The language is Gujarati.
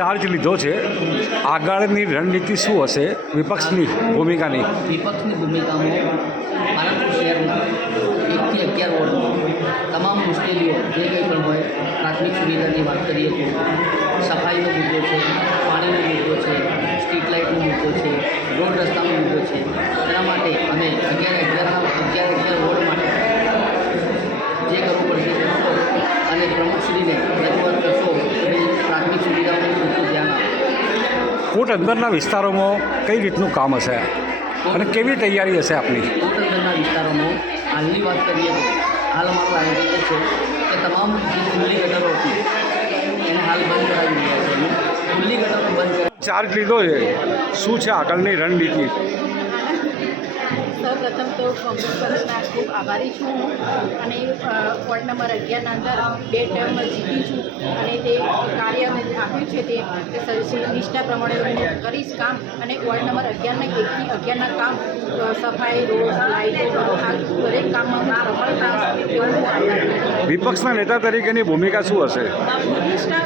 ચાર્જ લીધો છે, આગળની રણનીતિ શું હશે વિપક્ષની ભૂમિકાની? વિપક્ષની ભૂમિકામાં પાલનપુર શહેરના 1 થી 11 વોર્ડમાં તમામ મુશ્કેલીઓ જે કંઈ પણ હોય, પ્રાથમિક સુવિધાની વાત કરીએ તો સફાઈનો મુદ્દો છે, પાણીનો મુદ્દો છે, સ્ટ્રીટ લાઇટનો મુદ્દો છે, રોડ રસ્તાનો મુદ્દો છે, તેના માટે અમે 11 વોર્ડ માટે જે કરવું પડશે તે કરશો અને પ્રમુખશ્રીને રજૂઆત કરશો એ પ્રાથમિક સુવિધાઓનું પૂરતું ધ્યાન આપો. કોટ અંદરના વિસ્તારોમાં કઈ રીતનું કામ હશે અને કેવી તૈયારી હશે આપની? કોટ અંદરના વિસ્તારોમાં હાલની વાત કરીએ તો હાલ અમારું આયોજન એ છે કે તમામ જે ખુલ્લી ગટરો હતી એને હાલ બંધ કરાવી રહ્યા છે. ખુલ્લી ગટરો બંધ કરી ચાર્જ લીધો છે, શું છે આગળની રણનીતિ? સૌપ્રથમ તો કોંગ્રેસ પક્ષના ખૂબ આભારી છું હું, અને વોર્ડ નંબર 11ના અંદર 2 ટર્મ જીતી છું, અને તે કાર્ય મેં આપ્યું છે તે નિષ્ઠા પ્રમાણે હું કરીશ કામ, અને વોર્ડ નંબર 11ના 1 થી 11ના કામ સફાઈ, રોડ, લાઇટો, આ દરેક કામમાં હું સફળતા એવું હું આભારી છું. વિપક્ષના નેતા તરીકેની ભૂમિકા શું હશે? નિષ્ઠા